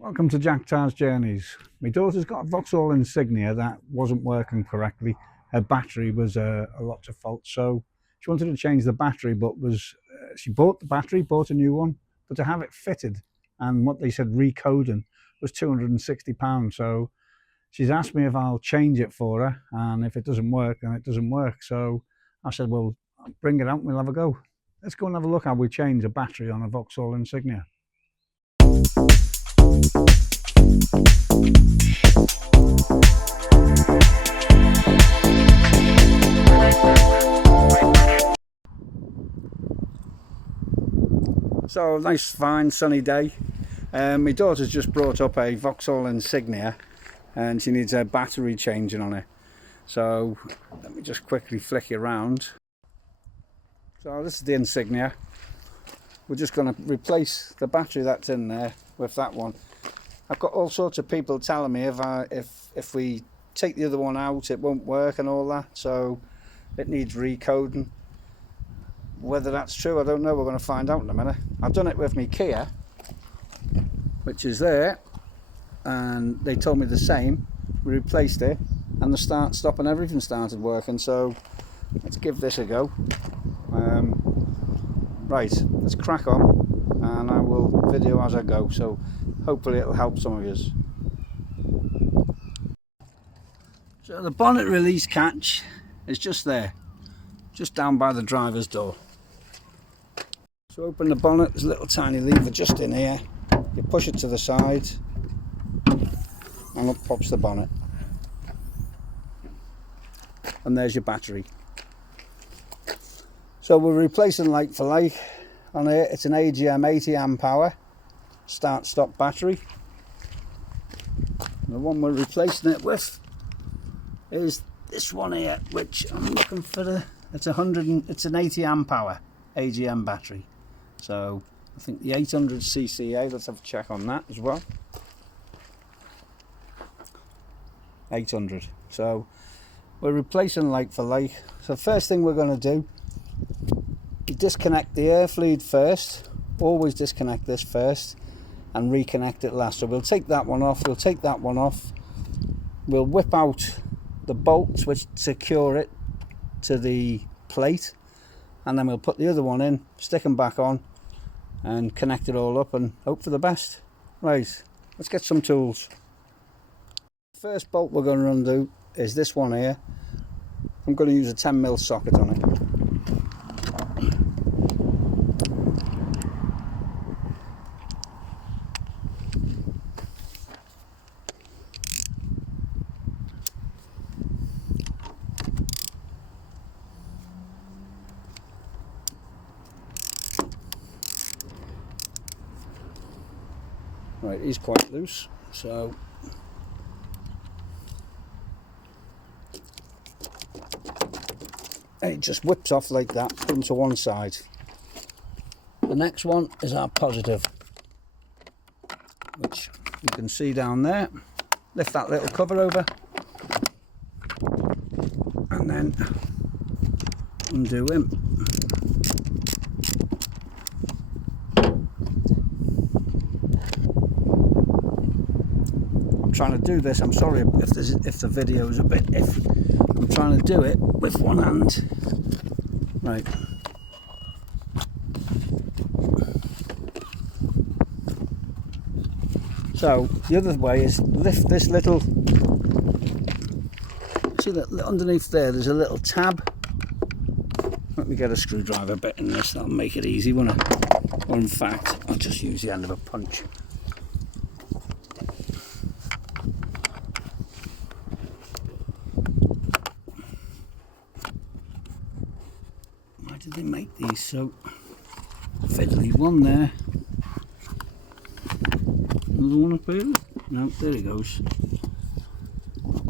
Welcome to Jack Tar's Journeys. My daughter's got a Vauxhall Insignia that wasn't working correctly. Her battery was a lot of fault, so she wanted to change the battery, but she bought the battery, bought a new one, but to have it fitted and what they said recoding was £260. So she's asked me if I'll change it for her, and if it doesn't work, then it doesn't work. So I said, well, bring it out and we'll have a go. Let's go and have a look how we change a battery on a Vauxhall Insignia. So nice fine sunny day. My daughter's just brought up a Vauxhall Insignia and she needs a battery changing on it. So let me just quickly flick it around. So this is the Insignia. We're just going to replace the battery that's in there with that one. I've got all sorts of people telling me if we take the other one out it won't work and all that, so it needs recoding. Whether that's true, I don't know. We're going to find out in a minute. I've done it with my Kia, which is there, and they told me the same. We replaced it and the start, stop and everything started working, so let's give this a go. Right, let's crack on and I will video as I go, so hopefully it'll help some of you. So the bonnet release catch is just there, just down by the driver's door. So open the bonnet, there's a little tiny lever just in here, you push it to the side and up pops the bonnet, and there's your battery. So we're replacing like for like on here. It's an AGM 80 amp hour start stop battery. The one we're replacing it with is this one here, which I'm looking for it's an 80 amp hour AGM battery. So I think the 800 cca, let's have a check on that as well. 800. So we're replacing like for like. So first thing we're going to do, you disconnect the air fluid first. Always disconnect this first and reconnect it last. So we'll take that one off, we'll take that one off, we'll whip out the bolts which secure it to the plate, and then we'll put the other one in, stick them back on and connect it all up and hope for the best. Right, let's get some tools. First bolt we're going to undo is this one here. I'm going to use a 10mm socket on it. Right, he's quite loose, so it just whips off like that, put them to one side. The next one is our positive, which you can see down there. Lift that little cover over and then undo him. Trying to do this, I'm sorry if the video is a bit iffy. I'm trying to do it with one hand. Right. So the other way is lift this little, see that underneath there's a little tab. Let me get a screwdriver bit in this, that'll make it easy, won't it? Or in fact, I'll just use the end of a punch. Did they make these so fiddly? One there, another one up here. No, there he goes.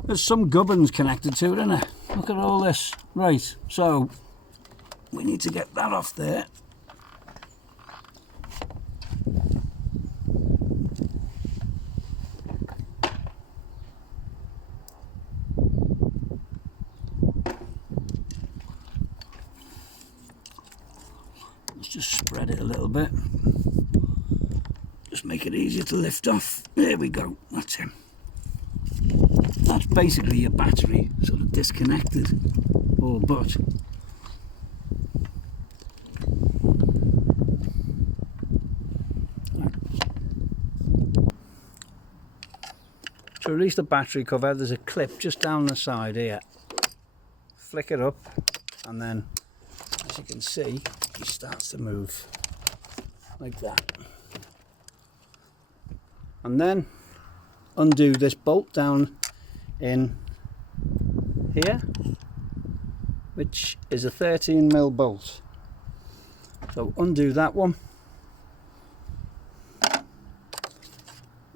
There's some gubbins connected to it, isn't there? Look at all this. Right, so we need to get that off there. Let's just spread it a little bit. just make it easier to lift off. There we go, that's him. That's basically your battery sort of disconnected, all but. To release the battery cover, there's a clip just down the side here. Flick it up, and then, as you can see, it starts to move like that. And then undo this bolt down in here, which is a 13mm bolt. So undo that one.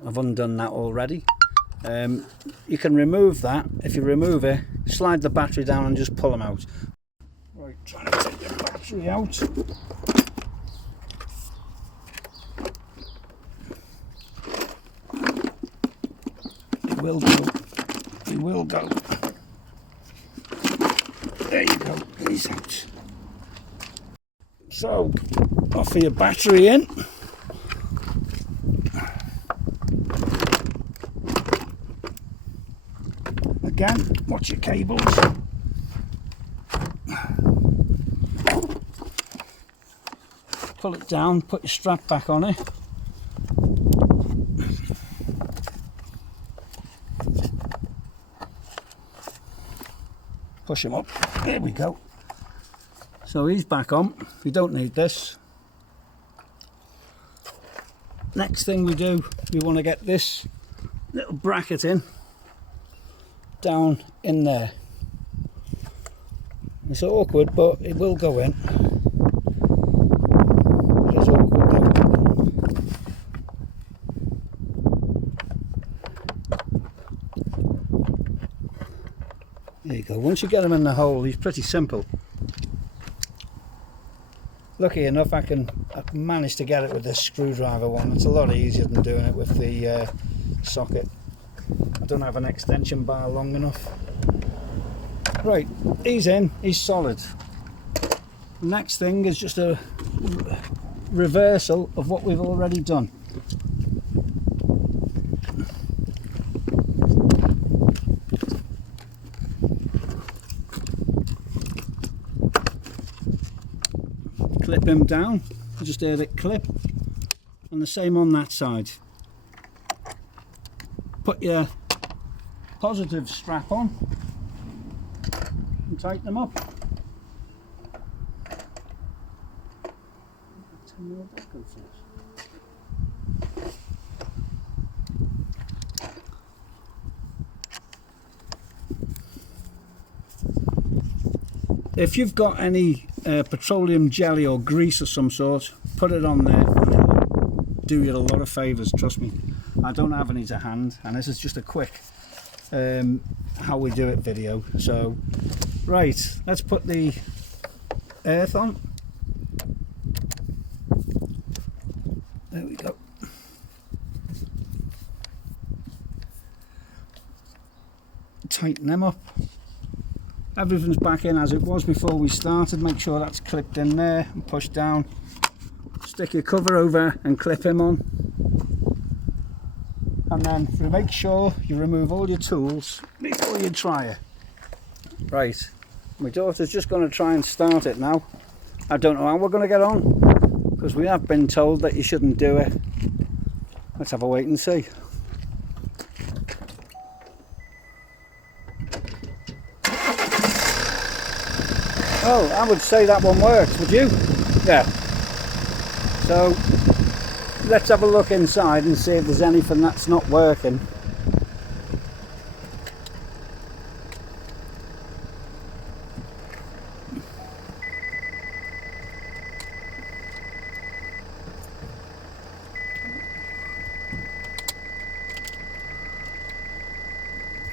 I've undone that already. You can remove that. If you remove it, slide the battery down and just pull them out. Right, trying to take the battery out. It will go. It will go. There you go. He's out. So, offer your battery in. Again, watch your cables. Pull it down, put your strap back on it. Push him up. There we go. So he's back on. We don't need this. Next thing we do, we want to get this little bracket in. Down in there. It's awkward, but it will go in. It is awkward though. There you go. Once you get him in the hole, he's pretty simple. Lucky enough, I can manage to get it with this screwdriver one. It's a lot easier than doing it with the socket. I don't have an extension bar long enough. Right, he's in, he's solid. The next thing is just a reversal of what we've already done. Clip him down, I just heard it clip, and the same on that side. Put your positive strap on and tighten them up. If you've got any petroleum jelly or grease of some sort, put it on there and it'll do you a lot of favours, trust me. I don't have any to hand, and this is just a quick how we do it video. So right, let's put the earth on. There we go. Tighten them up. Everything's back in as it was before we started. Make sure that's clipped in there and pushed down. Stick your cover over and clip him on. And then make sure you remove all your tools before you try it. Right, my daughter's just going to try and start it now. I don't know how we're going to get on, because we have been told that you shouldn't do it. Let's have a wait and see. Oh, I would say that one works, would you? Yeah. So let's have a look inside and see if there's anything that's not working.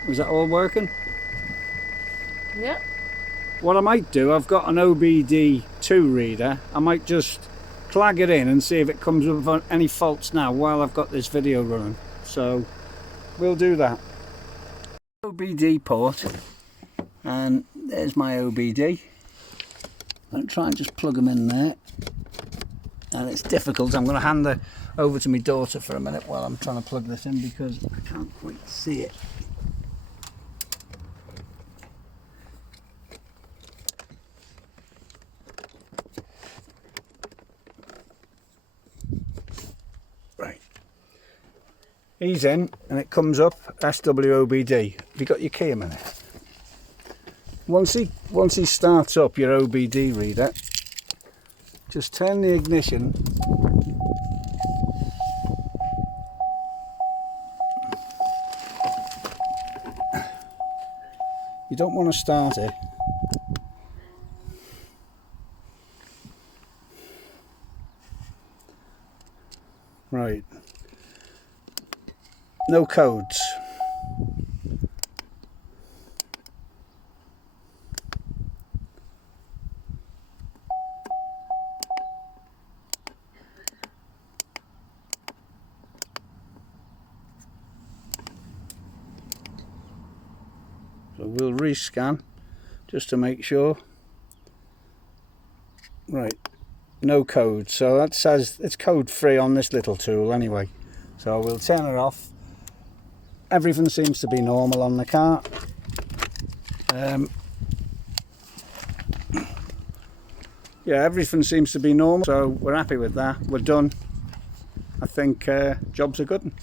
Is that all working? Yeah. What I might do, I've got an OBD2 reader. I might just plug it in and see if it comes with any faults now while I've got this video running. So we'll do that. OBD port, and there's my OBD. I'm going to try and just plug them in there, and it's difficult. I'm going to hand the over to my daughter for a minute while I'm trying to plug this in because I can't quite see it. Right. He's in and it comes up SWOBD. Have you got your key a minute? Once he starts up your OBD reader, just turn the ignition you don't want to start it. Right. No codes. So we'll rescan just to make sure. Right, no code. So that says it's code free on this little tool anyway. So we'll turn it off. Everything seems to be normal on the car. Yeah, everything seems to be normal. So we're happy with that. We're done. I think job's a good one.